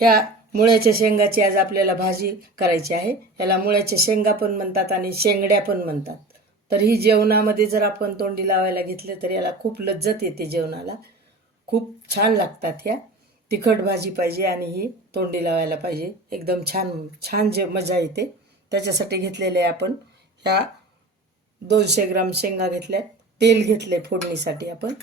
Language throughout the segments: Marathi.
ह्या मुळ्याच्या शेंगाची आज आपल्याला भाजी करायची आहे. ह्याला मुळ्याच्या शेंगा पण म्हणतात आणि शेंगड्या पण म्हणतात. तर ही जेवणामध्ये जर आपण तोंडी लावायला घेतले तर याला खूप लज्जत येते, जेवणाला खूप छान लागतात. ह्या तिखट भाजी पाहिजे आणि ही तोंडी लावायला पाहिजे, एकदम छान छान जे मजा येते. त्याच्यासाठी घेतलेले आपण ह्या 200 ग्राम शेंगा घेतल्यात, तेल घेतले फोडणीसाठी, आपण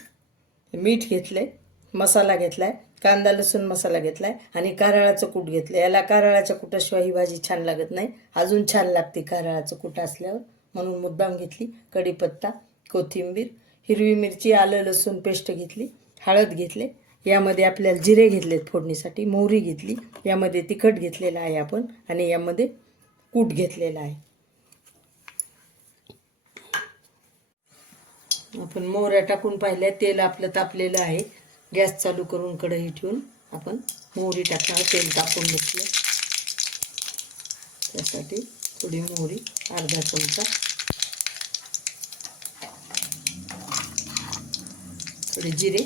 मीठ घेतले, मसाला घेतलाय, कांदा लसूण मसाला घेतलाय आणि कारळाचं कूट घेतलं. याला कारळाच्या कुटाशिवाय ही भाजी छान लागत नाही, अजून छान लागते कारळाचं कूट असल्यावर, म्हणून मुद्दाम घेतली. कढीपत्ता, कोथिंबीर, हिरवी मिरची, आलं लसूण पेस्ट घेतली, हळद घेतले, यामध्ये आपल्याला जिरे घेतलेत फोडणीसाठी, मोहरी घेतली, यामध्ये तिखट घेतलेलं आहे आपण आणि यामध्ये कूट घेतलेला आहे. आपण मोहऱ्या टाकून पाहिल्या, तेल आपलं तापलेलं आहे. गॅस चालू करून कढई ठेवून आपण मोहरी टाकणार. तेल तापून घेतलं, त्यासाठी थोडी मोहरी, अर्धा चमचा, थोडे जिरे,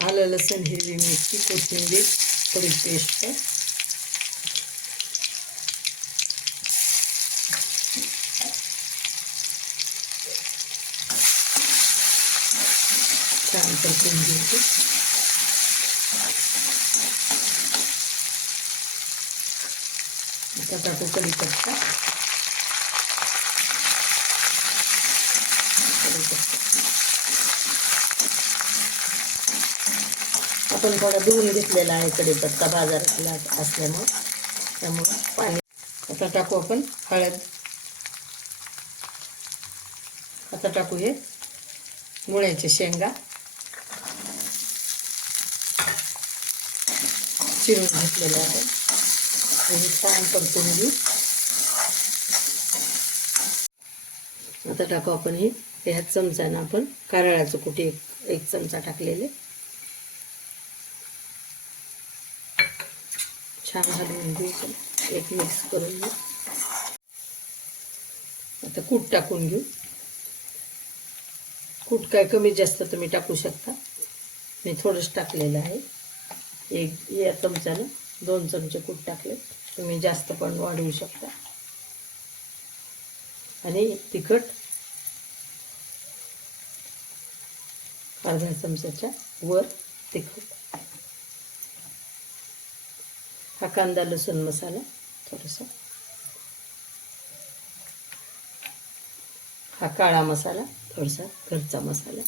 आलं लसूण, हिरवी मिरची, कोथिंबीर, थोडी पेस्ट, छान परतून घ्यायची. आता टाकू कढीपत्ता, आपण थोडा धुवून घेतलेला आहे कढीपत्ता बाजारातला असल्यामुळे, त्यामुळे पाणी. आता टाकू आपण हळद. आता टाकू हे मुळ्याचे शेंगा चिरून घेतलेले आहे, हे छान परतून घेऊ. आता टाकू आपण हे ह्या चमच्यानं आपण कारळाचं कुट एक चमचा टाकलेले, छान हलवून घेऊ, एक मिक्स करून घेऊ. आता कूट टाकून घेऊ. कूट काय कमी जास्त तुम्ही टाकू शकता, मी थोडंच टाकलेलं आहे. एक या चमच्यानं 2 चमचे कूट टाकले, तुम्ही जास्त पण वाढवू शकता. आणि तिखट अर्धा चमच्याच्या वर तिखट. हा कांदा लसूण मसाला थोडासा, हा काळा मसाला थोडासा, घरचा मसाला,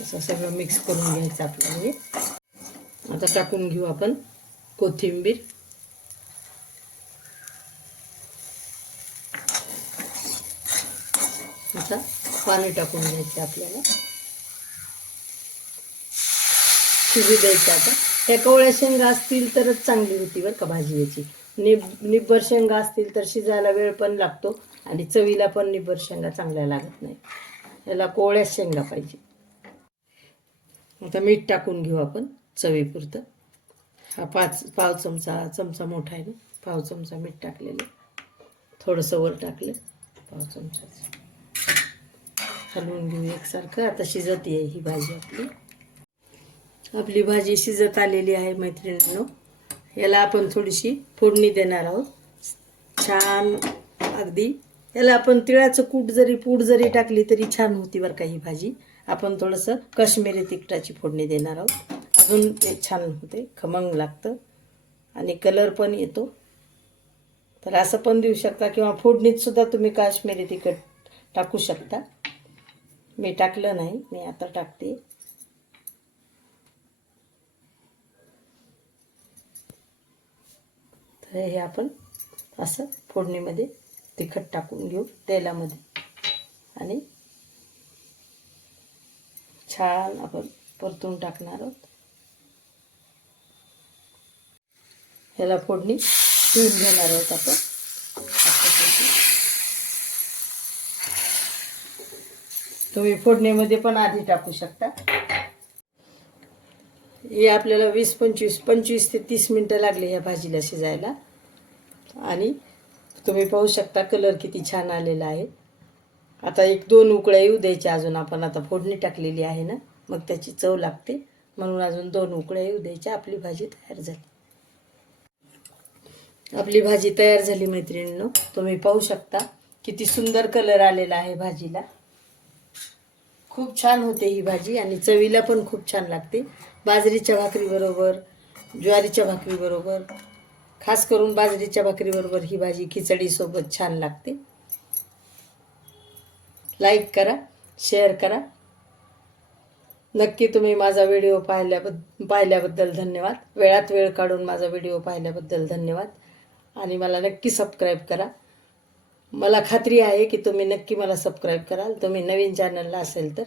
असं सगळं मिक्स करून घ्यायचं आपल्याला. आता टाकून घेऊ आपण कोथिंबीर, आता पाणी टाकून घ्यायचं आपल्याला, शिजू द्यायचं. आता ह्या कवळ्या शेंगा असतील तरच चांगली होती बरं का भाजी याची. निब्बर शेंगा असतील तर शिजायला वेळ पण लागतो आणि चवीला पण निब्बर शेंगा चांगल्या लागत नाही, याला कोवळ्या शेंगा पाहिजे. आता मीठ टाकून घेऊ आपण चवीपुरतं. हा पाव चमचा मोठा आहे ना, पाव चमचा मीठ टाकलेलं, थोडंसं वर टाकलं, पाव चमचा हलवून घेऊ एकसारखं. आता शिजत आहे ही भाजी आपली. आपली भाजी शिजत आलेली आहे मैत्रिणींनो. याला आपण थोडीशी फोडणी देणार आहोत, छान अगदी. याला आपण तिळाचं पूड जरी टाकली तरी छान होती बरं का ही भाजी. आपण थोडंसं काश्मीरी तिखटाची फोडणी देणार आहोत, अजून ते छान होते, खमंग लागतं आणि कलर पण येतो. तर असं पण देऊ शकता किंवा फोडणीत सुद्धा तुम्ही काश्मीरी तिखट टाकू शकता. मी टाकलं नाही, मी आता टाकते. तर हे आपण असं फोडणीमध्ये तिखट टाकून घेऊ तेलामध्ये आणि छान आपण परतून टाकणार आहोत. ह्याला फोडणी देऊन घेणार आहोत आपण. तुम्ही फोडणीमध्ये पण आधी टाकू शकता. हे आपल्याला 25 ते 30 मिनटं लागली ह्या भाजीला शिजायला. आणि तुम्ही पाहू शकता कलर किती छान आलेला आहे. आता 1-2 उकळ्या येऊ द्यायच्या अजून. आपण आता फोडणी टाकलेली आहे ना, मग त्याची चव लागते, म्हणून अजून 2 उकळ्या येऊ द्यायच्या. आपली भाजी तयार झाली. आपली भाजी तयार झाली मैत्रिणींनो. तुम्ही पाहू शकता किती सुंदर कलर आलेला आहे भाजीला. खूप छान होते ही भाजी आणि चवीला पण खूप छान लागते. बाजरीच्या भाकरीबरोबर, ज्वारीच्या भाकरीबरोबर, खास करून बाजरीच्या भाकरीबरोबर ही भाजी खिचडीसोबत छान लागते. लाईक करा, शेअर करा. नक्की तुम्ही माझा व्हिडिओ पाहिल्याबद्दल धन्यवाद. वेळात वेळ काढून माझा व्हिडिओ पाहिल्याबद्दल धन्यवाद. आणि मला नक्की सबस्क्राईब करा. मला खात्री आहे की तुम्ही नक्की मला सबस्क्राईब कराल. तुम्ही नवीन चॅनलला असेल तर